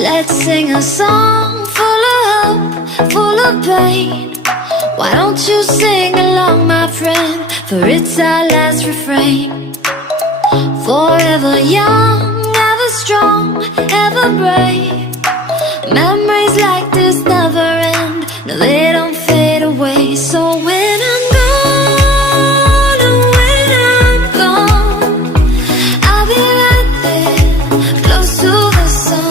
Let's sing a song full of hope, full of pain. Why don't you sing along, my friend? For it's our last refrain. Forever young, ever strong, ever brave. Memories like this never end. No, they don't fade away. So when I'm gone, oh, when I'm gone, I'll be right there, close to the sun.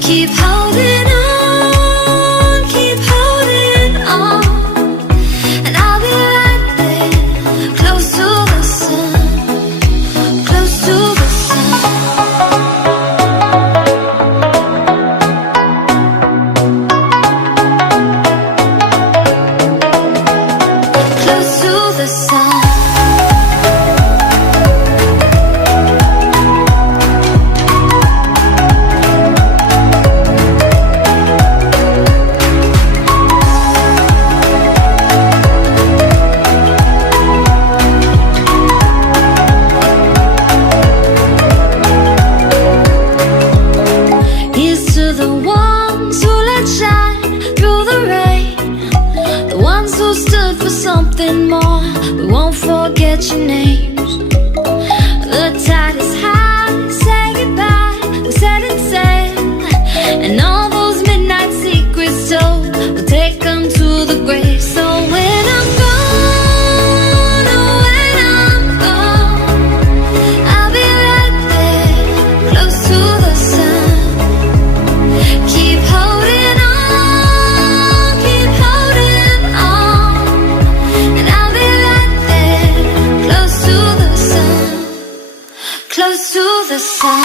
Keep holding on, keep holding on, and I'll be right there, close to the sun, close to the sun. Close to the sun. Here's to the ones who let shine through the rain, the ones who stood for something more. We won't forget your names. The tide is high, say goodbye, we set it sail, and all those midnight secrets told, we'll take them to the grave. So when I'm gone, oh, when I'm gone, I'll be right there, close to the sun. Keep holding on, keep holding on, and I'll be right there, close to the sun, close to the sun.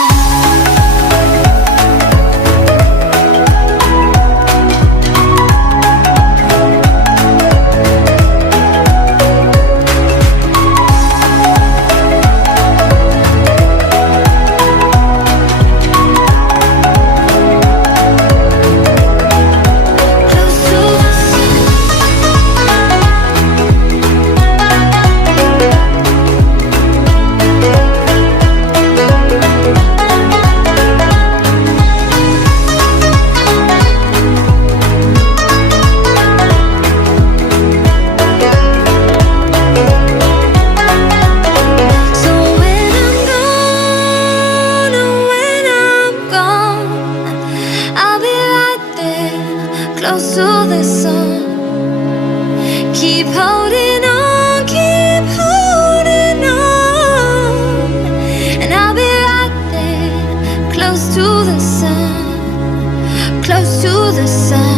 Close to the sun. So when I'm gone, oh, when I'm gone, I'll be right there, close to the sun. Keep holding on, keep holding on, and I'll be right there, close to the sun, close to the sun.